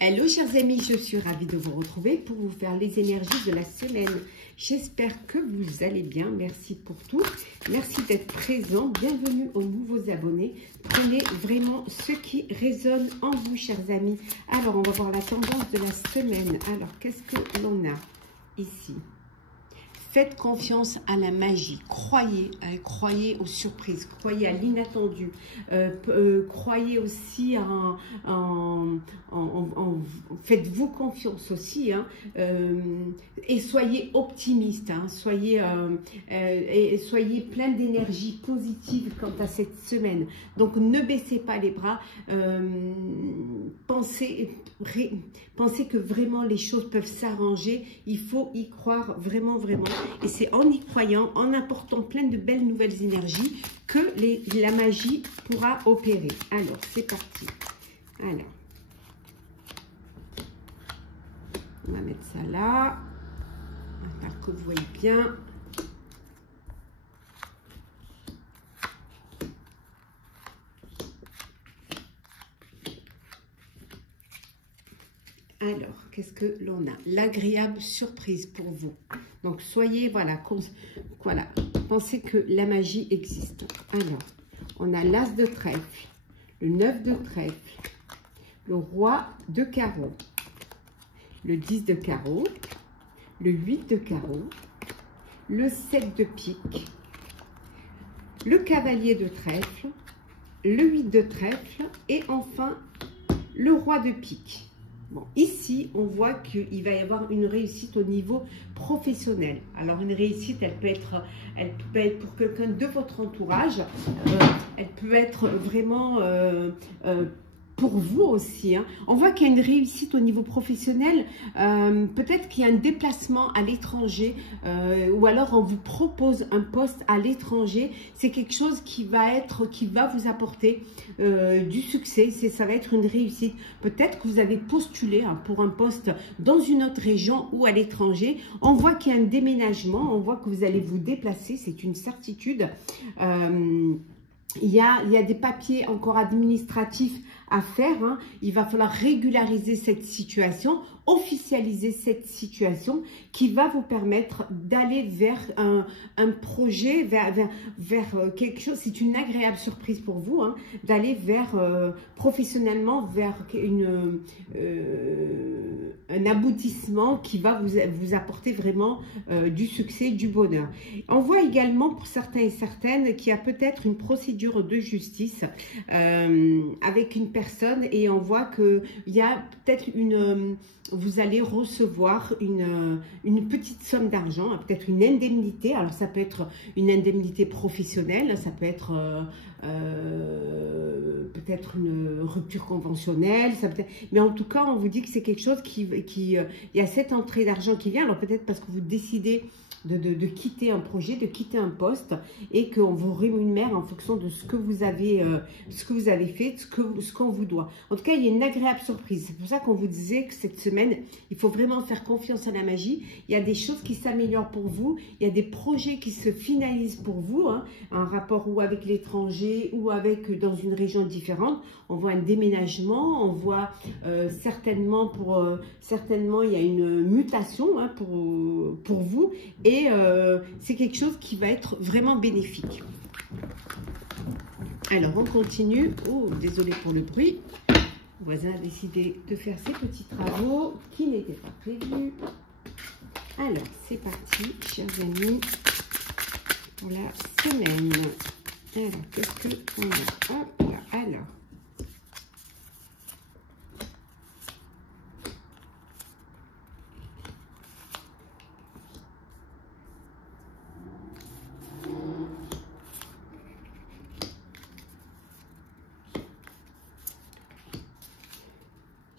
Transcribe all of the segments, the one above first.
Hello chers amis, je suis ravie de vous retrouver pour vous faire les énergies de la semaine. J'espère que vous allez bien, merci pour tout, merci d'être présent, bienvenue aux nouveaux abonnés. Prenez vraiment ce qui résonne en vous chers amis. Alors on va voir la tendance de la semaine. Alors qu'est-ce que l'on a ici? Faites confiance à la magie, croyez aux surprises, croyez à l'inattendu, croyez aussi faites-vous confiance aussi, hein, et soyez optimiste, hein, soyez plein d'énergie positive quant à cette semaine. Donc ne baissez pas les bras, pensez que vraiment les choses peuvent s'arranger, il faut y croire vraiment. Et c'est en y croyant, en apportant plein de belles nouvelles énergies que la magie pourra opérer. Alors, c'est parti. Alors, on va mettre ça là. Alors que vous voyez bien. Alors, qu'est-ce que l'on a? L'agréable surprise pour vous. Donc, soyez, voilà, pensez que la magie existe. Alors, on a l'as de trèfle, le 9 de trèfle, le roi de carreau, le 10 de carreau, le 8 de carreau, le 7 de pique, le cavalier de trèfle, le 8 de trèfle et enfin le roi de pique. Bon, ici, on voit qu'il va y avoir une réussite au niveau professionnel. Alors, une réussite, elle peut être pour quelqu'un de votre entourage. Elle peut être vraiment pour vous aussi, hein. On voit qu'il y a une réussite au niveau professionnel. Peut-être qu'il y a un déplacement à l'étranger ou alors on vous propose un poste à l'étranger. C'est quelque chose qui va vous apporter du succès. Ça va être une réussite. Peut-être que vous avez postulé, hein, pour un poste dans une autre région ou à l'étranger. On voit qu'il y a un déménagement. On voit que vous allez vous déplacer. C'est une certitude. Il y a des papiers encore administratifs à faire, hein. Il va falloir régulariser cette situation, officialiser cette situation qui va vous permettre d'aller vers un projet, vers quelque chose. C'est une agréable surprise pour vous, hein, d'aller vers professionnellement vers un aboutissement qui va vous apporter vraiment du succès, du bonheur. On voit également pour certains et certaines qu'il y a peut-être une procédure de justice avec une personne et on voit qu'il y a peut-être vous allez recevoir une petite somme d'argent, peut-être une indemnité. Alors ça peut être une indemnité professionnelle, ça peut être peut-être une rupture conventionnelle, mais en tout cas on vous dit que c'est quelque chose il y a cette entrée d'argent qui vient. Alors peut-être parce que vous décidez de quitter un projet, de quitter un poste et qu'on vous rémunère en fonction de ce que vous avez fait, ce qu'on vous doit. En tout cas, il y a une agréable surprise. C'est pour ça qu'on vous disait que cette semaine, il faut vraiment faire confiance à la magie. Il y a des choses qui s'améliorent pour vous. Il y a des projets qui se finalisent pour vous, hein, en rapport ou avec l'étranger ou dans une région différente. On voit un déménagement, on voit certainement il y a une mutation, hein, pour vous. Et c'est quelque chose qui va être vraiment bénéfique. Alors, on continue. Oh, désolé pour le bruit. Le voisin a décidé de faire ses petits travaux qui n'étaient pas prévus. Alors, c'est parti, chers amis, pour la semaine. Alors, qu'est-ce qu'on a? Hop là, alors.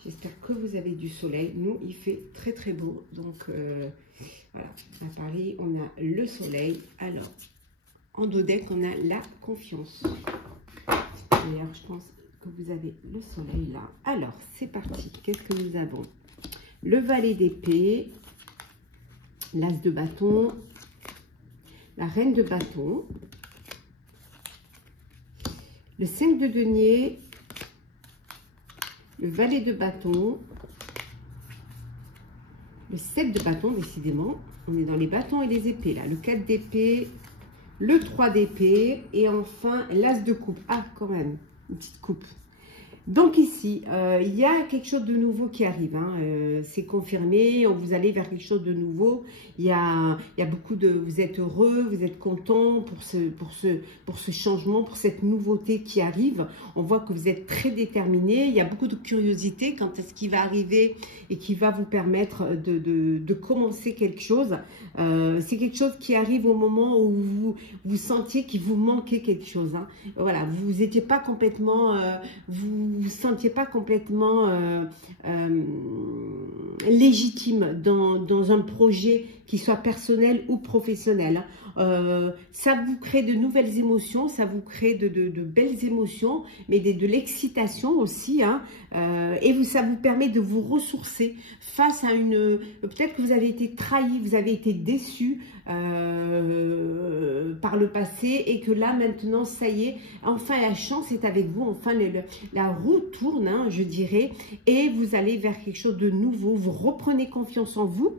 J'espère que vous avez du soleil. Nous, il fait très très beau. Donc, voilà. À Paris, on a le soleil. Alors, en dos deck, on a la confiance. D'ailleurs, je pense que vous avez le soleil là. Alors, c'est parti. Qu'est-ce que nous avons? Le valet d'épée, l'as de bâton, la reine de bâton, le 5 de denier, le valet de bâton, Le 7 de bâton, décidément. On est dans les bâtons et les épées, là. Le 4 d'épée, le 3 d'épée et enfin l'as de coupe. Ah, quand même, une petite coupe. Donc ici, il y a quelque chose de nouveau qui arrive, hein. C'est confirmé, vous allez vers quelque chose de nouveau. Il y a beaucoup de... Vous êtes heureux, vous êtes content pour ce changement, pour cette nouveauté qui arrive. On voit que vous êtes très déterminé, il y a beaucoup de curiosité quant à ce qui va arriver et qui va vous permettre de commencer quelque chose. C'est quelque chose qui arrive au moment où vous sentiez qu'il vous manquait quelque chose, hein. Voilà, vous n'étiez pas complètement... vous sentiez pas complètement légitime dans un projet qui soit personnel ou professionnel. Ça vous crée de nouvelles émotions, ça vous crée de belles émotions, mais de l'excitation aussi, hein, et ça vous permet de vous ressourcer face à une... Peut-être que vous avez été trahi, vous avez été déçu par le passé et que là maintenant ça y est, enfin la chance est avec vous, enfin la roue tourne, hein, je dirais, et vous allez vers quelque chose de nouveau, vous reprenez confiance en vous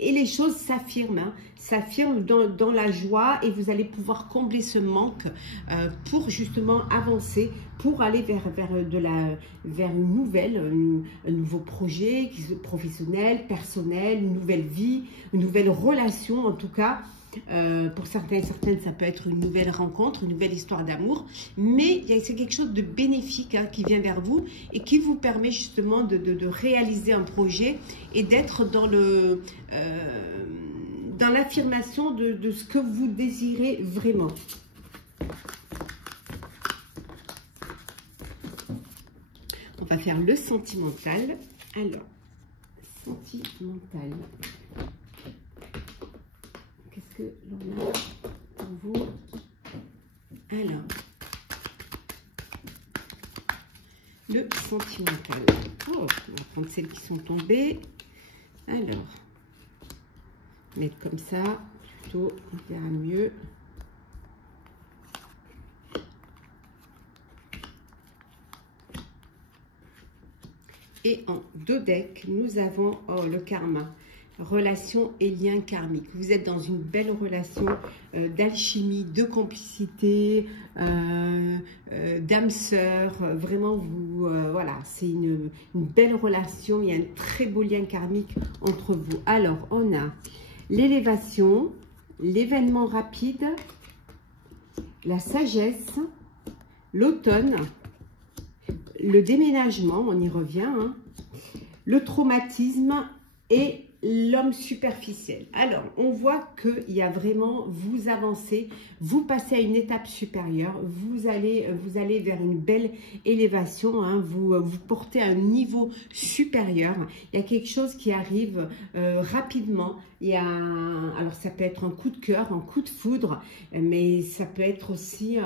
et les choses s'affirment, hein, s'affirment dans la joie et vous allez pouvoir combler ce manque pour justement avancer, pour aller vers une nouvelle, un nouveau projet professionnel, personnel, une nouvelle vie, une nouvelle relation en tout cas. Pour certains et certaines, ça peut être une nouvelle rencontre, une nouvelle histoire d'amour, mais c'est quelque chose de bénéfique, hein, qui vient vers vous et qui vous permet justement de réaliser un projet et d'être dans l'affirmation de ce que vous désirez vraiment. On va faire le sentimental. Alors, sentimental. Qu'est-ce que l'on a pour vous? Alors, le sentimental. Oh, on va prendre celles qui sont tombées. Alors, mettre comme ça, plutôt, on verra mieux. Et en deux decks, nous avons le karma, relation et lien karmique. Vous êtes dans une belle relation d'alchimie, de complicité, d'âme sœur. Vraiment, voilà, c'est une belle relation. Il y a un très beau lien karmique entre vous. Alors, on a l'élévation, l'événement rapide, la sagesse, l'automne, le déménagement, on y revient, hein, le traumatisme et l'homme superficiel. Alors, on voit qu'il y a vraiment, vous avancez, vous passez à une étape supérieure, vous allez vers une belle élévation, hein, vous portez à un niveau supérieur. Il y a quelque chose qui arrive rapidement. Alors ça peut être un coup de cœur, un coup de foudre, mais ça peut être aussi,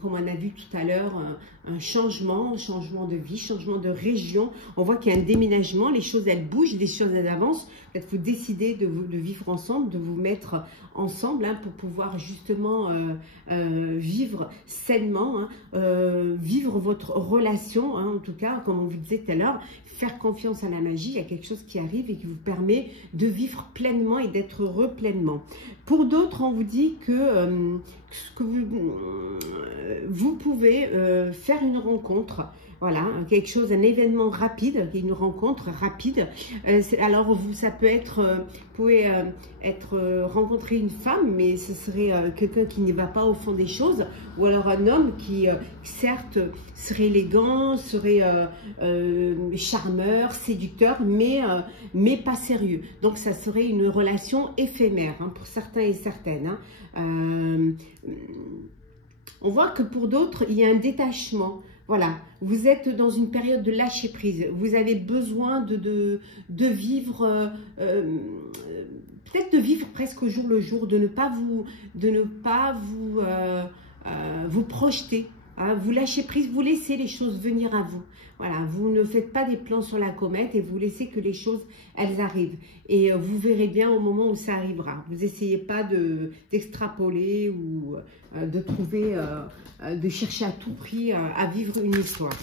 comme on a vu tout à l'heure, un changement de vie, changement de région. On voit qu'il y a un déménagement, les choses elles bougent, les choses elles avancent. Peut-être vous décidez de vivre ensemble, de vous mettre ensemble, hein, pour pouvoir justement vivre sainement, hein, vivre votre relation, hein, en tout cas, comme on vous disait tout à l'heure, faire confiance à la magie. Il y a quelque chose qui arrive et qui vous permet de vivre pleinement et d'être heureux pleinement. Pour d'autres, on vous dit que, vous pouvez faire une rencontre. Voilà, quelque chose, un événement rapide, une rencontre rapide. Alors, ça peut être, vous pouvez rencontrer une femme, mais ce serait quelqu'un qui ne va pas au fond des choses, ou alors un homme qui, certes, serait élégant, serait charmeur, séducteur, mais pas sérieux. Donc, ça serait une relation éphémère, hein, pour certains et certaines, hein. On voit que pour d'autres, il y a un détachement. Voilà, vous êtes dans une période de lâcher prise. Vous avez besoin de vivre, peut-être de vivre presque au jour le jour, de ne pas vous projeter. Hein, vous lâchez prise, vous laissez les choses venir à vous. Voilà, vous ne faites pas des plans sur la comète et vous laissez que les choses, elles arrivent. Et vous verrez bien au moment où ça arrivera. Vous n'essayez pas d'extrapoler ou de trouver, de chercher à tout prix à vivre une histoire.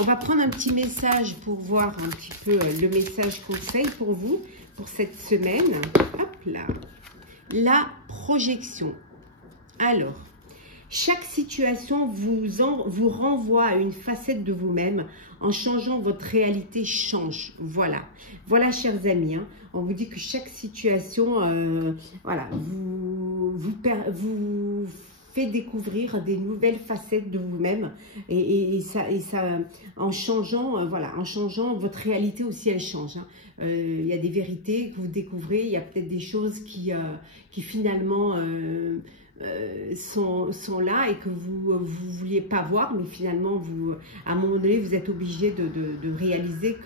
On va prendre un petit message pour voir un petit peu le message conseil pour vous, pour cette semaine. Hop là. La projection. Alors, chaque situation vous renvoie à une facette de vous-même. En changeant, votre réalité change. Voilà. Voilà, chers amis. Hein, on vous dit que chaque situation, voilà, vous fait découvrir des nouvelles facettes de vous-même. Et ça, en changeant, voilà, en changeant, votre réalité aussi, elle change. Hein. Il y a des vérités que vous découvrez. Il y a peut-être des choses qui finalement... sont là et que vous ne vouliez pas voir, mais finalement, à un moment donné, vous êtes obligé de réaliser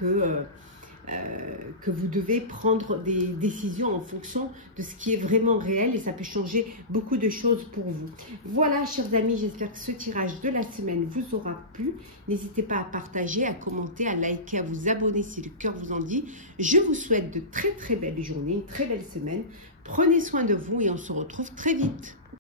que vous devez prendre des décisions en fonction de ce qui est vraiment réel et ça peut changer beaucoup de choses pour vous. Voilà, chers amis, j'espère que ce tirage de la semaine vous aura plu. N'hésitez pas à partager, à commenter, à liker, à vous abonner si le cœur vous en dit. Je vous souhaite de très très belles journées, une très belle semaine. Prenez soin de vous et on se retrouve très vite.